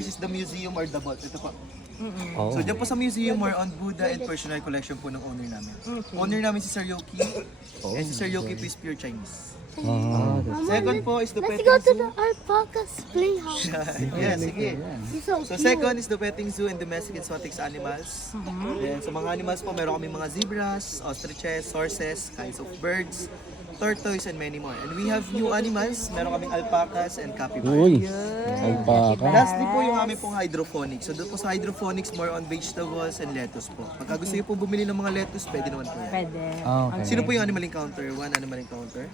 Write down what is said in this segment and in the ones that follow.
upstairs is the museum or the vault. Ito po. Oh. So dyan po sa museum, more on Buddha and personal collection po ng owner namin. Owner namin si Sir Yoki. And si Sir Yoki po is pure Chinese. Second po is the Let's petting go to zoo. the alpaca's playhouse. Yeah, sige. So So second is the petting zoo and domestic exotic animals. Then sa mga animals po, meron kami mga zebras, ostriches, horses, kinds of birds, tortoise, and many more. And we have new animals. Meron kaming alpacas and capybara. Uy, alpaka. Lastly po yung aming pong hydroponics. So doon po sa hydroponics, more on vegetables and lettuce po. Pagka gusto niyo po bumili ng mga lettuce, pwede naman po yan. Pwede. Okay. Sino po yung animal encounter? One animal encounter.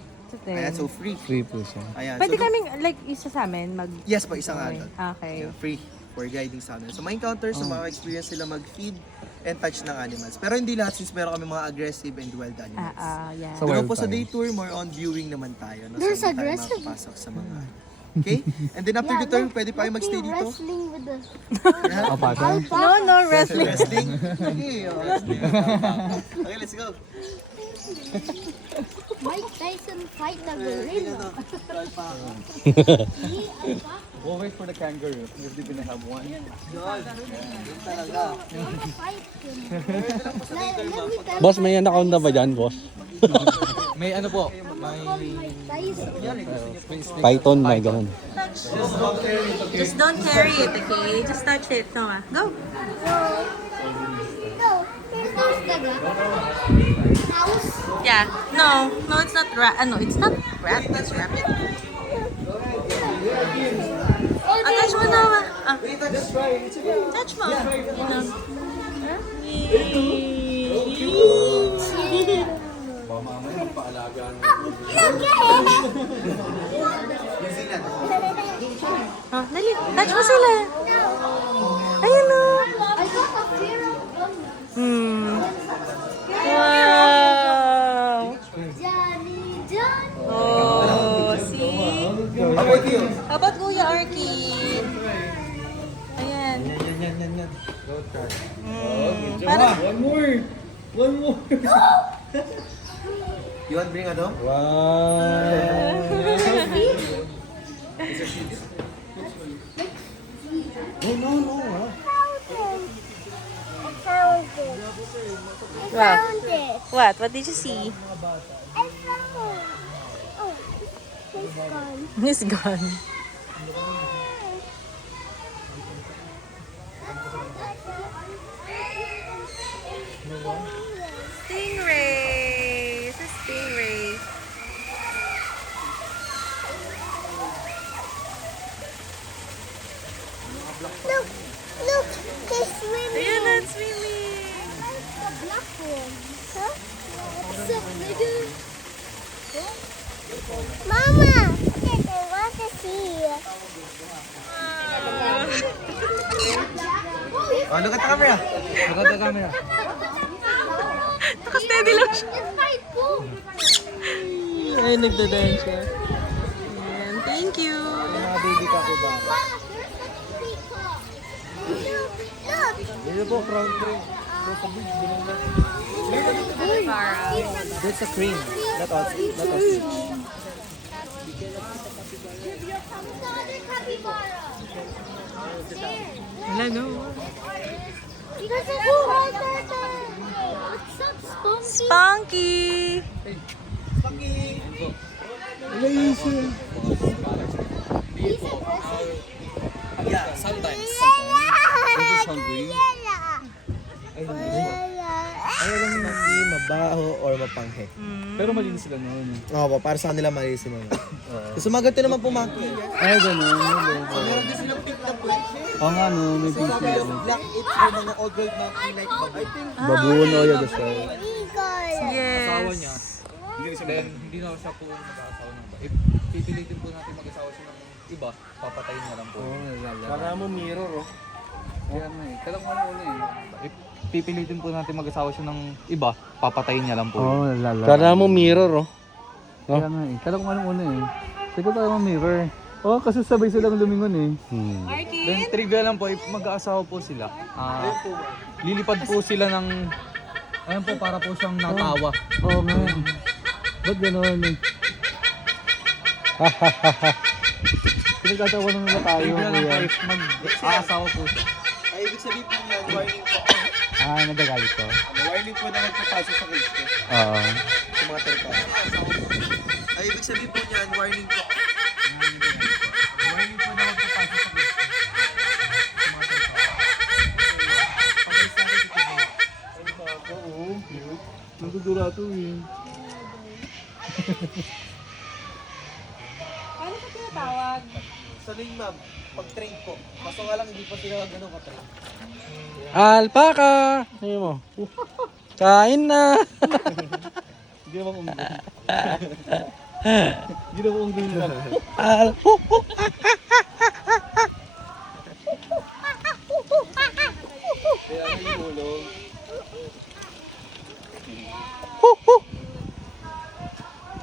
Ayan, so free. Free po siya. Ayan. Pwede so, kaming, like, isa sa amin, Yes po, isang adult. Okay. Yeah, free for guiding sa amin. So ma-encounter, so maka-experience sila mag-feed and touch ng animals. Pero hindi lahat since meron kami mga aggressive and wild animals. Yeah. So, Doon wild po sa tayo. day tour, more on viewing naman tayo. No? There's So, hindi tayo aggressive. makapasok sa mga... Okay? And then after the tour, pwede pa kayo magstay dito. Wrestling with the Alpaka. No, wrestling. Wrestling? Okay, wrestling. Okay, let's go. Mike Tyson fight the gorilla. We'll wait for the kangaroo if they're gonna have one. Fight him. Let me tell Boss, may anaconda ba dyan, boss? May ano po? Mike Tyson. Python, may ganun. Just don't carry it, okay? Just touch it. No, Go. No, there's the house. Yeah. No, it's not rat. No, it's not rat. It's rabbit. Touch mo na. Touch mo. Look at Dali. Touch mo sila. Ayun o. I got a fear of them. Wow. Johnny, Johnny. Oh, see? How about Kuya Arky? Ayan. Yan. Parang, One more! One more! You want bring ano? wow. Found it. What did you see? I found it. Oh, he's gone. He's gone. Stingray. It's a stingray. Look, they're swimming. Ayan na, swimming. The black one. Huh? What's up, nigga? Mama, look, I want to see you. Oh, look at the camera. Look at the camera. Naka-steady lang siya. It's my poop. Ay, nagda-dance siya. Ayan, thank you. Mga baby capybara. Wow, there's a peacock. Look. Dito po, crown crane. That's a crane. Not ostrich. Another capybara. There. Wala, no. Because it's a whole turtle. What's up, Spunky? Spunky! He's aggressive. Yeah, sometimes. Just hungry. Ayaw lang hindi mabaho or mapanghe. Pero malinis sila noon. Oo po, para sa kanila malinis sila. Kasi magato naman pumaki. Ay, ganun. Meron din silang pink na black. Oo nga, no. May So pink meron black, it's yung mga old world monkey like baboy. baboon o yun. Gusto. Yes. Asawa niya. Then, hindi na siya po mag-aasawa ng iba. If pipilitin po natin mag-asawa siya ng iba, papatayin niya lang po. Para mo mirror, oh. Kaya nga eh. Kailangan mo muna eh. If pipilitin po natin mag-asawa siya ng iba, papatayin niya lang po. Kala mo mirror, oh. Kaya nga eh. Kailangan mo muna eh. Sige tayo ng mirror. Oh, kasi sabay silang lumingon eh. Then trivia lang po, if mag-aasawa po sila, lilipad po sila ng, ayun po, para po siyang natawa. Oo nga. Ba't gano'n eh? Pinagkatawa na nila tayo, Trivia lang po kuya. if mag-aasawa po siya. Ay, ibig sabihin po yan, warning po. Ah, nagagalit ko. Warning po na magpapasok sa cage ko. Oo. Sa mga territory. Ay, ibig sabihin po yan, warning po. Warning po na magpapasok sa cage ko. Sa mga territory. Ay, baka, oo. Cute. Nagdudura to eh. Paano ka tinatawag? Sa link, ma'am, pag-train po. Kaso nga lang, hindi pa sila ganun ka-train. Alpaka! Sabi mo. Kain na! Hindi naman unggoy. Hindi naman unggoy lang. Kaya ano yung ulo?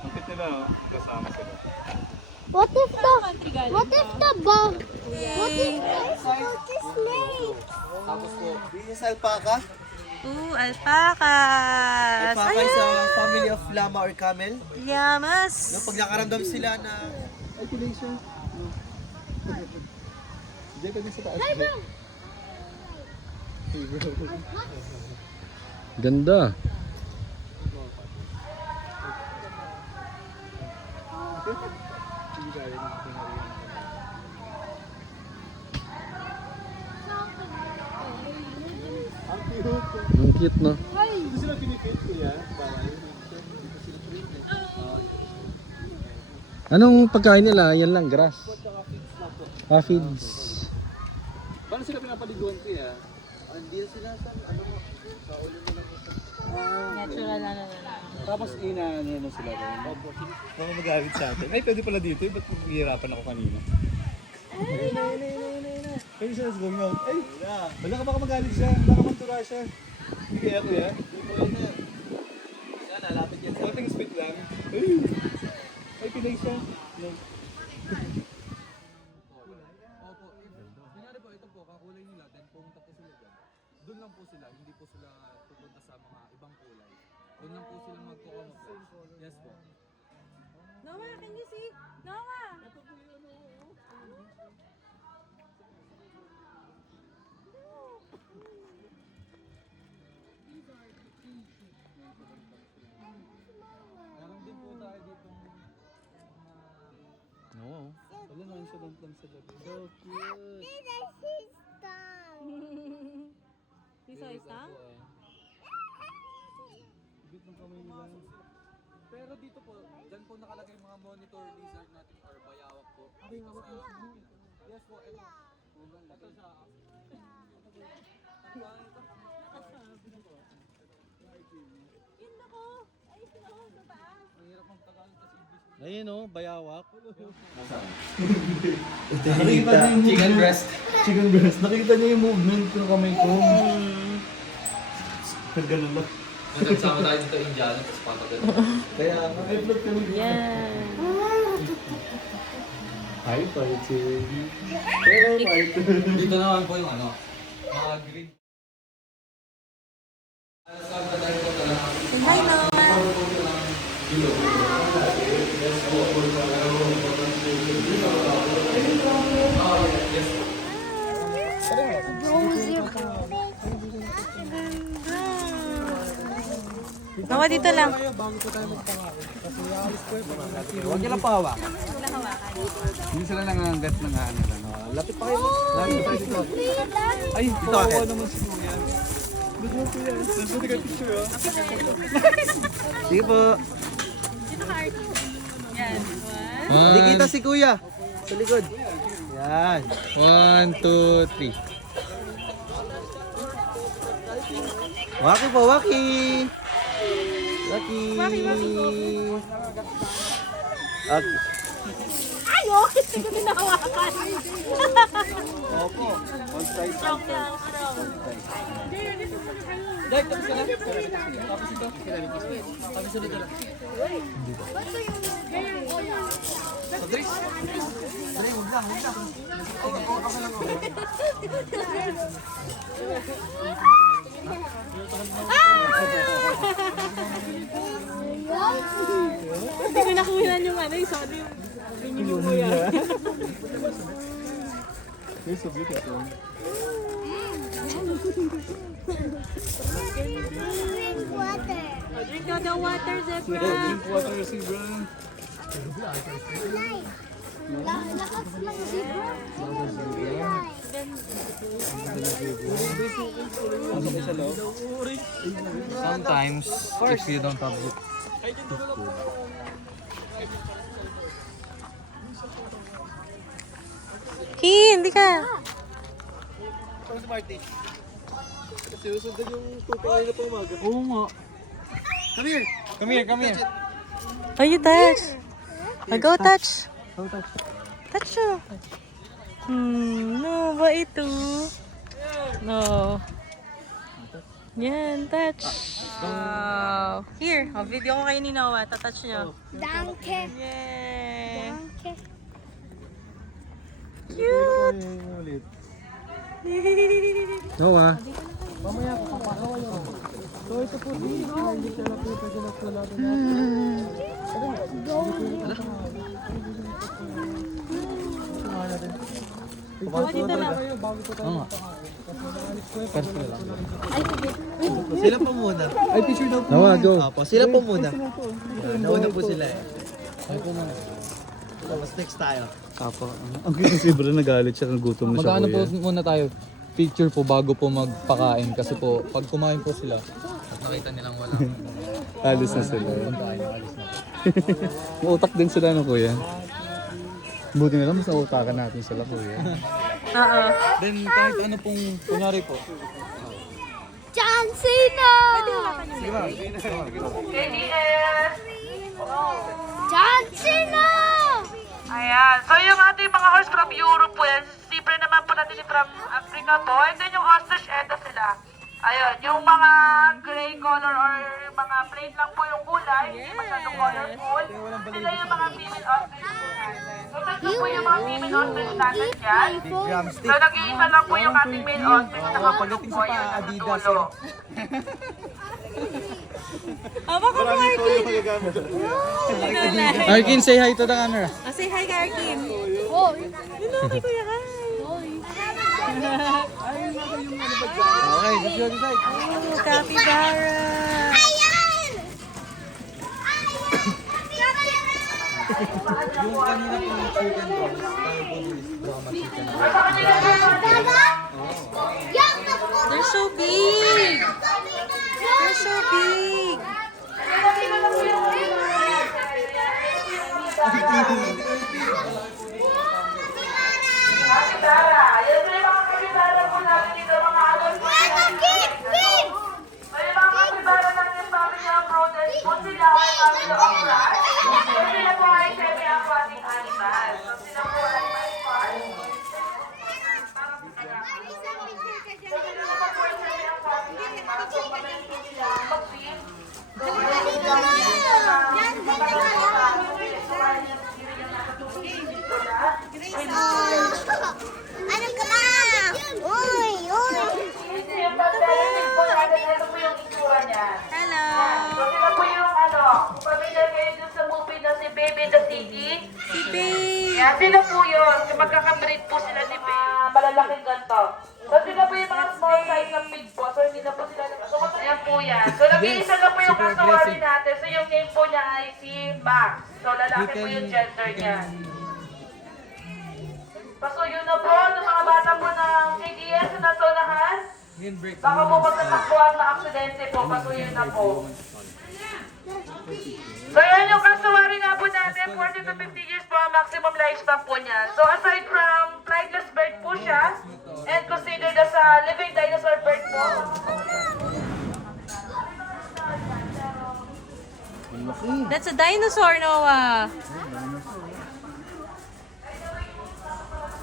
Bakit nila, kasama sila. What if the bug? What if the snake? Tapos po, this is alpaca. Ooh, alpacas! Alpaca is a family of llama or camel. Llamas! No, pag nakaramdam sila na Ay, pilay siya. Hindi ka din sa taas. Ganda. Ang cute, no? hindi sila pinipit kuya. Anong pagkain nila? Yan lang, grass. Feeds. Paano sila pinapaliguan ko ya? Hindi sila sa ano mo, sa ulo nila mo sa Natural na. Tapos ano sila doon? Baka magalit sa atin. Ay, pwede pala dito. Ba't hihirapan ako kanina? Pwede siya, let's go out. Ay, wala ka baka magalit siya. Baka mantura siya. Hindi kaya kuya? Yan, nalapit yan sa Konting spit lang. Ay, ay pinay siya. No. Opo, kunyari po, ito po, kakulay nila, then pumunta po sila dyan. Doon lang po sila, hindi po sila pupunta sa mga ibang kulay. Doon lang po sila magkukamuflage. Yes po. Noah, can you see? Noah! Meron din po tayo dito Oo. wala naman siya lang sa labi. So cute. This is system. This is tang? Bit ng kamay nila. Pero dito po, dyan po nakalagay mga monitor lizard natin or bayawak po. Yes po, ito. Ito siya. Yun ako! Ay, ako sa taas! Ang hirap ng Tagalog kasi English. Ayun, oh, bayawak. Chicken breast. Chicken breast. Nakikita niyo yung movement ng kamay ko. Ganun lang. Nagsama tayo dito Indiano, tapos patagal. Kaya, naka-vlog kami. Yan! Hi, fighting. Pero, fighting. Dito naman po yung ano, mga green. Hi, Noah! Noah, dito lang. Huwag niya lang pahawa. Hindi sila nangangat ng ano lang. Lapit pa kayo. Lapit pa kayo dito. Ay, Dito kawawa agad. naman si Kuya. Gusto mo kuya, gusto mo picture ah. Sige po. Yan. Hindi kita si kuya. Sa likod. Yan. 1, 2, 3. Waki po, waki. Waki. Okay. Ayo! Hindi ko tinahawakan. Opo. One side. Joke lang. Dahil tapos ka lang. Tapos ito. Tapos ulit lang. Sa Dres. Dre, huwag lang, huwag lang. Okay lang. Hindi ko nakuha yung ano, yung sorry. Yung kuya. They're so beautiful. Drink water. Drink daw the water, Zebra. Water, zebra. Lakas ng zebra. Sometimes, if you don't have it. Hindi ka. Ito si Marty. Sinusundan yung tupay na po umaga. Oo nga. Come here. Come here, come here. Oh, you touch. Oh, go touch. Go touch. Touch siya. No, ba ito? No. Yan, touch. Wow. Here, video ko kayo ni Noah. Tatouch niyo. Danke. Yay. Danke. Cute. Noah. Dito lang. Oo nga. Personal lang. Sila po muna. Ay, picture daw po. Noah, go. Apo, sila po muna. Nauna po sila eh. Tapos next tayo. Apo. Ang cute ng zebra, nagalit siya, nagutom na siya. Mag-ano po kuya. muna tayo. Picture po bago po magpakain. Kasi po, pag kumain po sila, nakita nilang wala. Alis na sila. Utak din sila no kuya. Buti na lang mas nautakan natin sila kuya. Oo. Then kahit ano pong, kunyari po, John Cena! John Cena! Ayan. So yung ating mga horse from Europe po yan. Libre naman po natin yung from Africa po. And then yung ostrich, eto sila. Ayun. Yung mga gray color or yung mga plain lang po yung kulay. Hindi masyadong colorful. Sila yung mga female ostrich po natin. So tatlo po yung mga female ostrich natin yan. So nag-iisa lang po yung ating male ostrich. Nakapagdating sa pa-Adidas. Aba ka po, Arkin. Arkin, say hi to the camera. Say hi ka, Arkin. Oh, Hello, kay Kuya Kai. Okay, let's go inside. Oh, capybara. ayan! Yung kanina po yung chicken rolls, tayo po yung drama chicken rolls. They're so big. They're so big. Kapitara. Yan po yung mga kapitara po natin dito mga adult. So yung mga kapitara natin family ang rodents po sila ay family of rats. So sila po ay semi-aquatic animals. So sila po ay may part. So sila po ay semi-aquatic animals. So mabilis po sila mag-swim. So mabilis po sila Ano ka ba? Uy, uy! yung pagdalanig po natin, ito po yung itsura niya. Hello. So sila po yung ano, pamilya kayo dun sa movie na si Baby the City. Si Babe. Yan, sila po yun. Magkakabreed po sila ni Baby. Malalaking ganito. So sila po yung mga small size na pig po. So hindi na po sila so ayan po yan. So nag-iisa na po yung kasawari natin. So yung name po niya ay si Max. So lalaki po yung gender niya. Pasuyo na po ng mga bata po ng KDS na natunahan. Baka po magtatakbuhan na aksidente po. Pasuyo na po. So yan yung kasawari nga po natin, 40 to 50 years po ang maximum lifespan po niya. So aside from flightless bird po siya, and considered as a living dinosaur bird po. That's a dinosaur, Noah.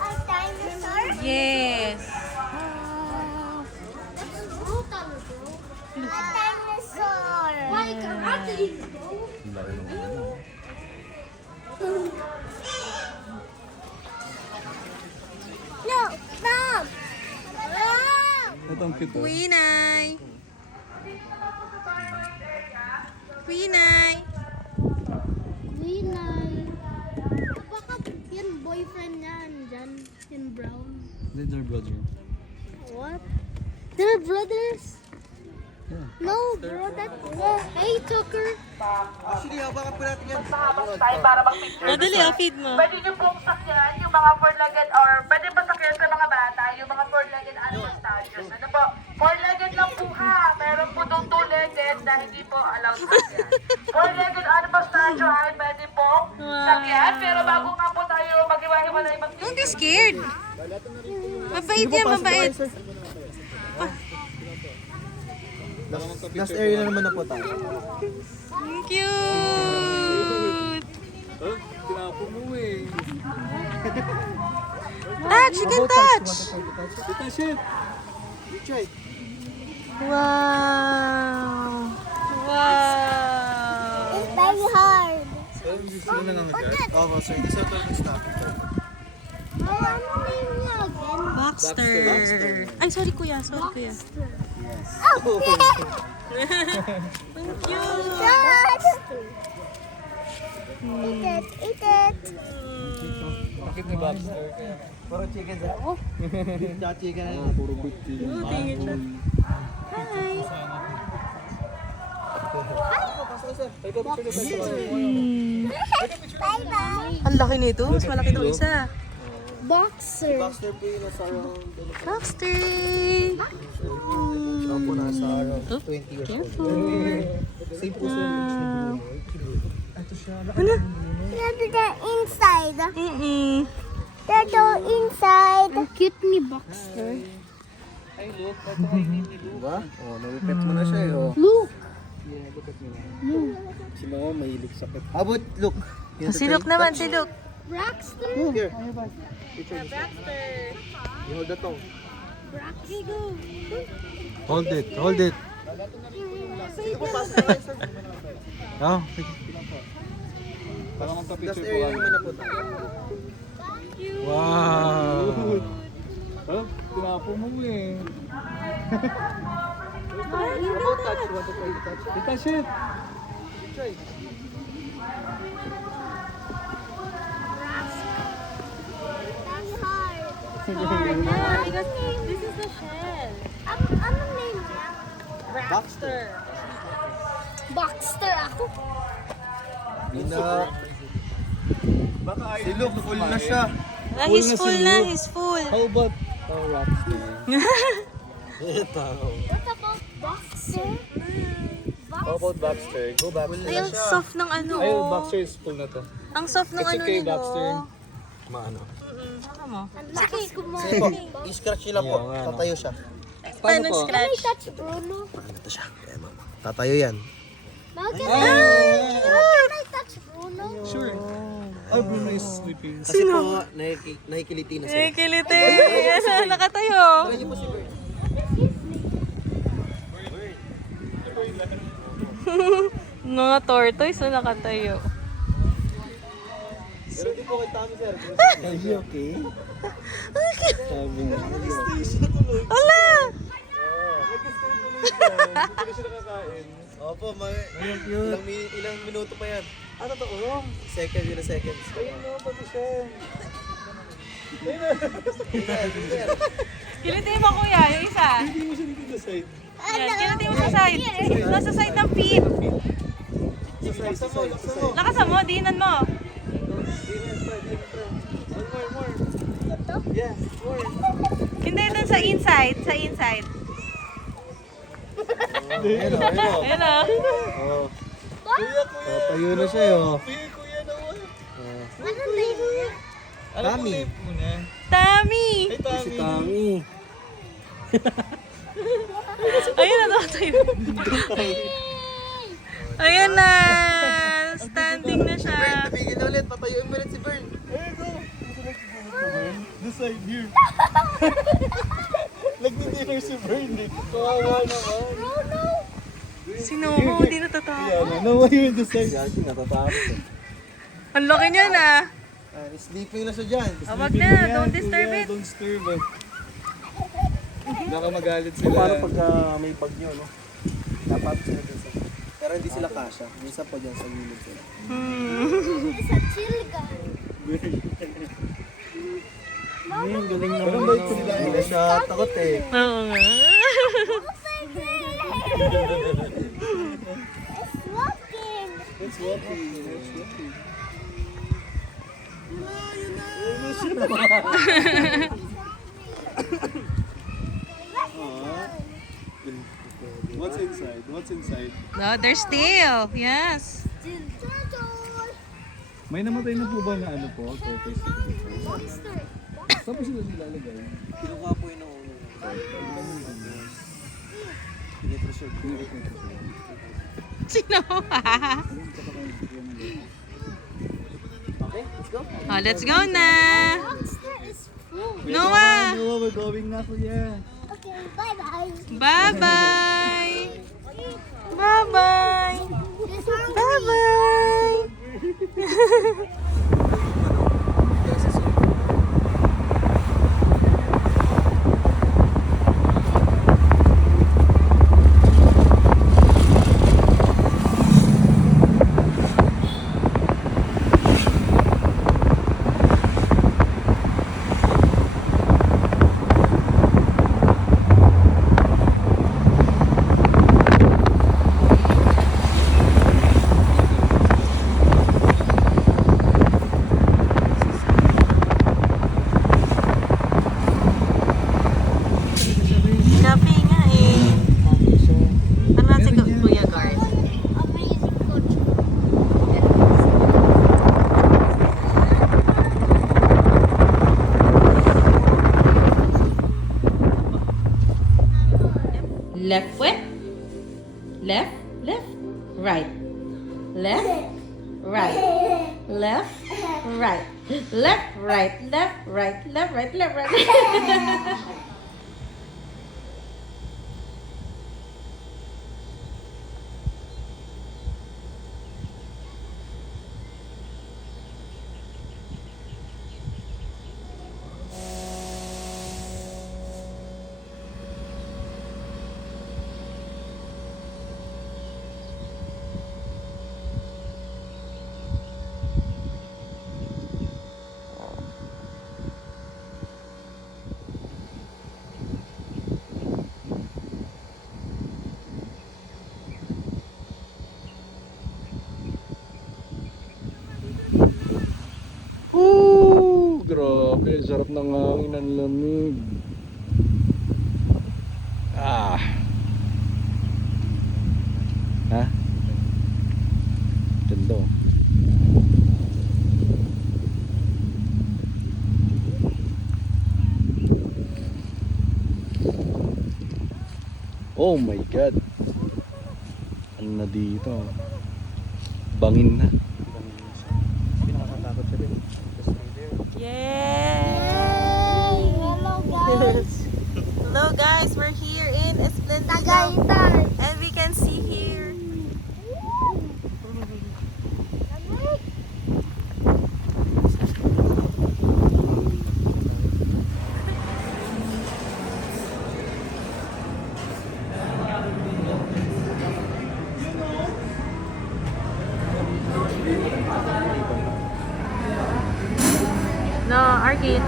A dinosaur? Yes. A dinosaur! Why karate? No, stop! Ito ang cute. Queenay. Queenay. They're brother. What? They're brothers? No, bro, hey, Tucker. Actually, habakan po natin yan. Habang tayo para mag-picture. O, dali, feed mo. Pwede nyo pong sakyan yung mga four-legged or pwede pa sakyan sa mga bata yung mga four-legged animal stallion. Ano po? Four-legged lang po ha. Meron po doon two-legged na hindi po allowed sakyan. Four-legged animal stallion ay pwede po sakyan. Pero bago nga po tayo mag-iwa-hiwalay Don't be scared. Mabait yan, mabait. Last area na naman na po tayo. Cute. Tinapo mo eh. Touch, you can touch. Touch it. Wow. Wow. It's very hard. Sila na lang agad. Oh, sir, this is our first stop. Oh, ano name niya again? Baxter. Ay, sorry kuya, sorry kuya. Oh, Thank you. Dad! Eat it, eat it. Bakit ni Baxter? Puro chicken sa... Oh! Chicken na yun. Puro beef chicken. Tingin siya. Hi. Bye-bye. Ang laki nito. Mas malaki itong isa. Boxer. Baxter po yung nasa around... Baxter. Siya po nasa around 20 years old. Careful. Same po sir. Look at the inside. Mm-mm. There's the inside. Ang cute ni Boxer. Diba? Oh, nalipet mo na siya eh. Oh. Look. Si mama mahilig sakit. How about look? Si Luke naman, si Luke. Braxton. Here. You hold the tongue. Hold it, hold it. Oh, para Last magpa-picture po area kami. naman na po tayo. Wow! Oh, tinapo mo eh. How about touch? You want to try to touch? Touch it. Try. Very hard. Yeah, because this is the shell. Anong name niya? Baxter. Boxster ako. Na. Si Luke, full na siya. Ah, he's full na, he's full. How about Rockstar? What about Boxer? How about Baxter? Go Baxter. Ay, ang soft ng ano. Ay, oh. Baxter is full na to. Ang soft ng It's ano okay, nito. Baxter. Maano? Saka mo. Ang lakas Sige po, kumain. i-scratch nyo lang po. Yeah, nga, no. Tatayo siya. Paano Can I scratch? touch Bruno? Ito siya. Kaya mama. Tatayo yan. Now can I touch Bruno? Sure. Oh, Bruno is sleeping. Kasi po, nakikiliti na sila. Kiliti. Yan, nakatayo. Try niyo po si Bert. Mga tortoise na nakatayo. Pero di po kay Tommy sir. Are you okay? Sabi niya. Ala! Opo, ilang minuto pa yan. Ah, totoo? Second, yun na seconds. Ayun na, pati siya. Kiliti mo kuya, yung isa. Hindi mo siya dito sa side. Yan, kiliti mo sa side. Nasa side ng feet. Lakasan mo, diinan mo. Yeah, more. Hindi, dun sa inside. Sa inside. Ayun o, ayun o. Ayan o. Tatayo na siya oh. Anong name niya? Tommy. Tommy! Si Tommy. Ayun na nakatayo. Ayan na! Standing na siya. Bern, tabigin na ulit. Patayuin mo ulit si Bern. The side here. Nag-dinner si Bern eh. Kawawa naman. Bruno? Sino mo? Hindi natatawa. No, why you in the side? Kasi natatakot eh. Ang laki niyan ah. Sleeping na siya dyan. Wag na, don't disturb it. Don't disturb it. Baka magalit sila. Paano pagka may bag nyo, no? Dapat sila dyan sa... Pero hindi sila kasha. Minsan po dyan sa gilid sila. It's a chill guy. Pero bait ko nakakatakot eh. Oo nga. It's walking. It's walking. What's inside? What's inside? No, there's still. Yes. Turtle. May namatay na po ba na ano po? Tortoise? Monster. Saan po sila nilalagay? Kinukuha po yun ng ulo. Pinipreserve po. Sino? Okay, let's go. Oh, let's go na. Monster is full. Noah. No, we're going na kuya. Okay, bye-bye. Bye-bye. Bye-bye. This one. Bye-bye. Kape nga eh. Ano na si Kuya Guard? Amazing coach. Left foot. Left, left, right. Left, right. Left, right. Left, right, left, right, left, right, left, right. Grabe, sarap ng hangin, ang lamig. Ha? Ganda oh. Oh my God. Ano na dito? Bangin na. Pinakakatakot siya din. Yay! Hello, guys. Hello guys, we're here in Esplendida. Tagaytay. And we can see here. No, Arcade.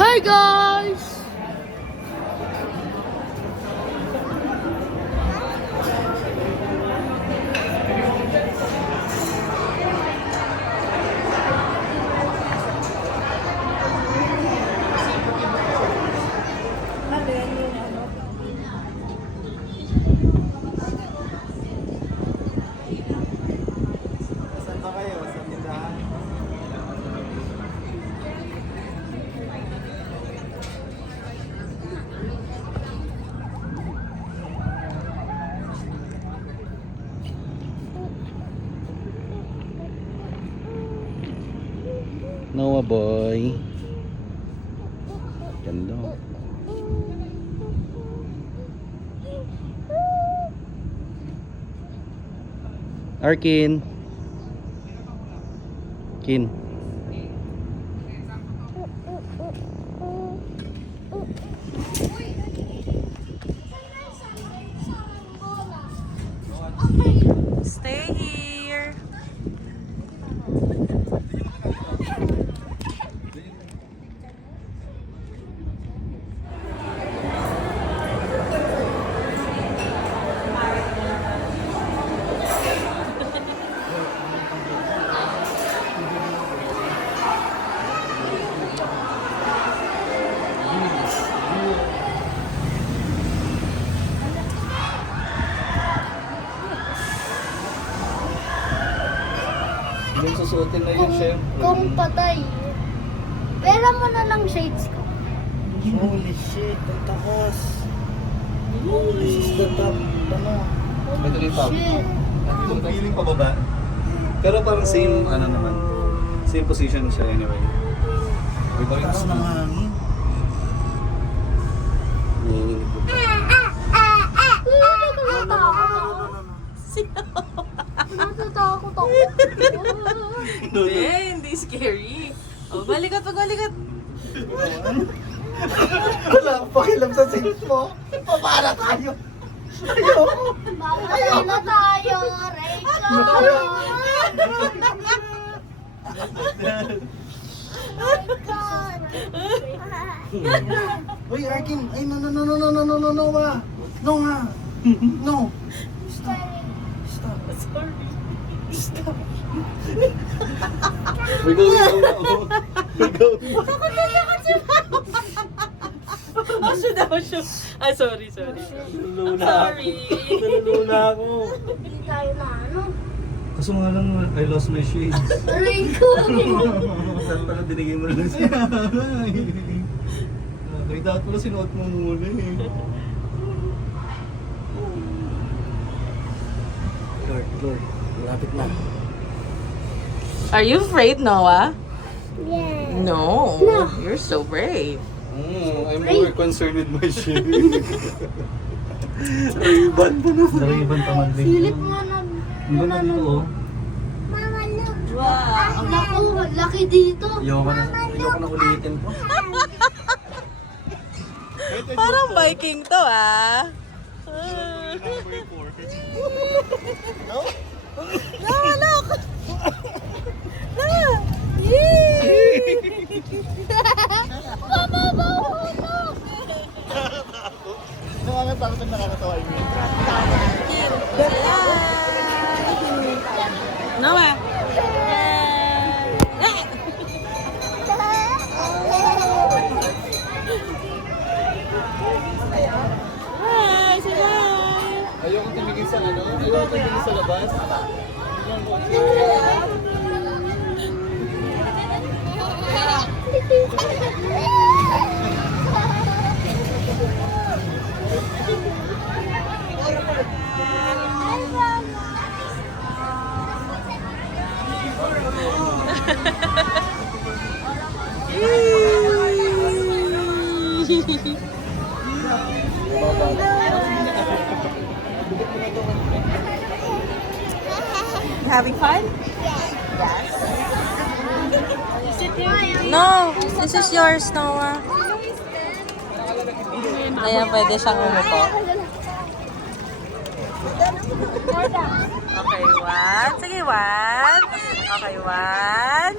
Hi, guys. Saan ba kayo? Sa tindahan? Noah boy. Ganda. Arkin. Kin. Stay here. Yung susuotin na yun, chef. Kung patay. Pera mo na lang shades ko. Holy shit, ang takas. This is the top. Ano? Ito yung top. Shit. Yung feeling pababa. Pero parang same, ano naman. Same position siya anyway. Iba rin Takas ng hangin. Natatakot ako. Hindi, hindi scary. Oh, balikat, pagbalikat. Wala akong pakialam sa sales mo. Paano tayo? Ayoko. Mamatay na tayo, Rachel. My God. Uy, Arkin. Ay, no, ah. No, ha. No. Stop. We're going down. We're going down. Oh, shoot ako, shoot. Ah, sorry. Sorry. Naluluna ako. Hindi tayo na ano. Kaso nga lang, I lost my shades. Aray ko. Saan pala binigay mo lang siya? Kaya dapat pala sinuot mo muna eh. Lord. Malapit na. Are you afraid, Noah? Yeah. No. You're so brave. I'm more concerned with my shades. Nariban pa na. Nariban pa man din. Silip mo na. Ang ganda dito oh. Mama, look. Wow. Ang naku, laki dito. Ayoko na ulitin po. Parang Viking to, ah. Noah, look! Noah! Yay! Mama, mahulog. Nakakatawa na nakakatawa yun. Noah! Hi, say hi! Ayoko tumigil sa ano? Ayoko tumigil sa labas. Having fun? No, this is yours, Noah. Ayan, pwede siyang umupo. Okay, one. Sige, one. Okay, one.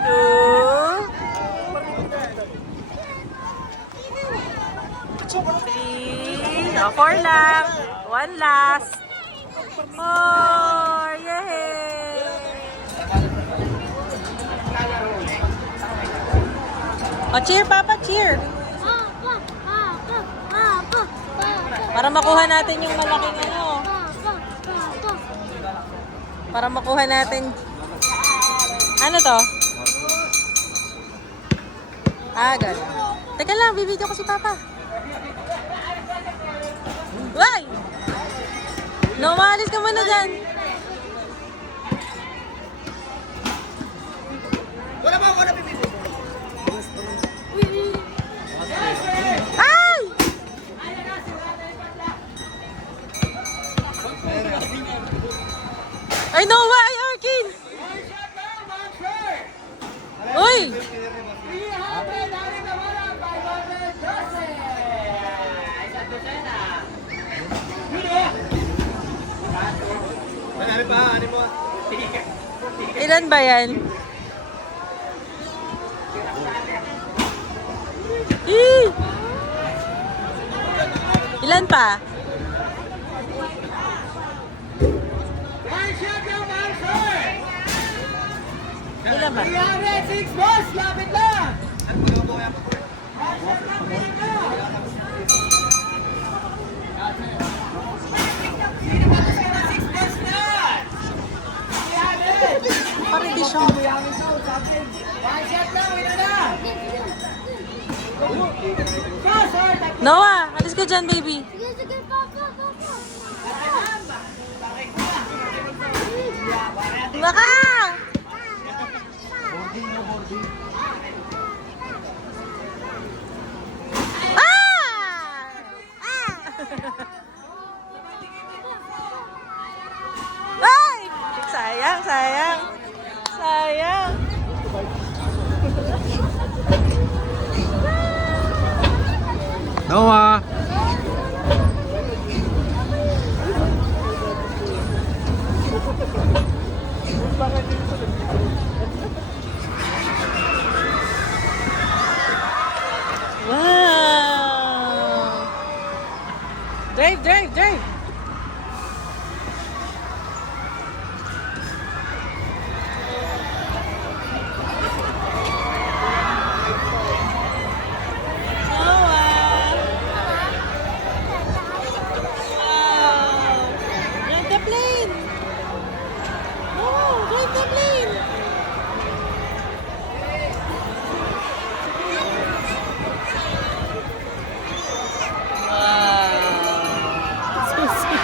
Two. Three. Oh, four lang. One last. Four. Yay! Oh, cheer, Papa, cheer. Para makuha natin yung malaking ano. Para makuha natin. Ano to? Ah, gano'n. Teka lang, bibidyo ko si Papa. Why? No, maalis ka muna dyan. Ay, Noah! Ay, Arkin! Uy! Ilan ba yan? Eh! Ilan pa? Ilan ba? 306 boss! Lapit lang! Parang di siya. Noah, alis ka dyan, baby. Sige, sige, papa. Baka! Ay! Sayang, sayang. Sayang. Noah! Wow! Drive, drive, drive! Drive the plane! Oh, drive the plane! Wow! So sweet!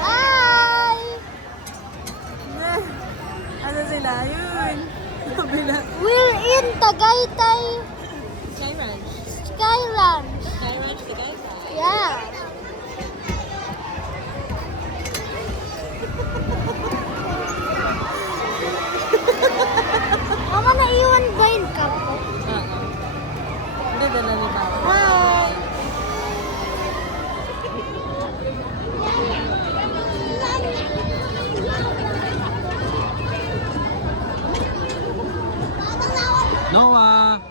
Hi! Ano sila? Yun! Kabila. We're in Tagaytay Sky Ranch. Skyland. Sky Ranch, Tagaytay. Yeah. Mama, naiwan ba yung cup ko? Hindi, dala ni Papa. Hi! Noah!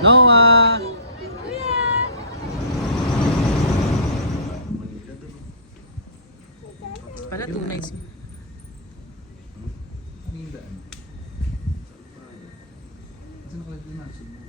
Noah! Pala, tunay siya. Saan nakalagay na?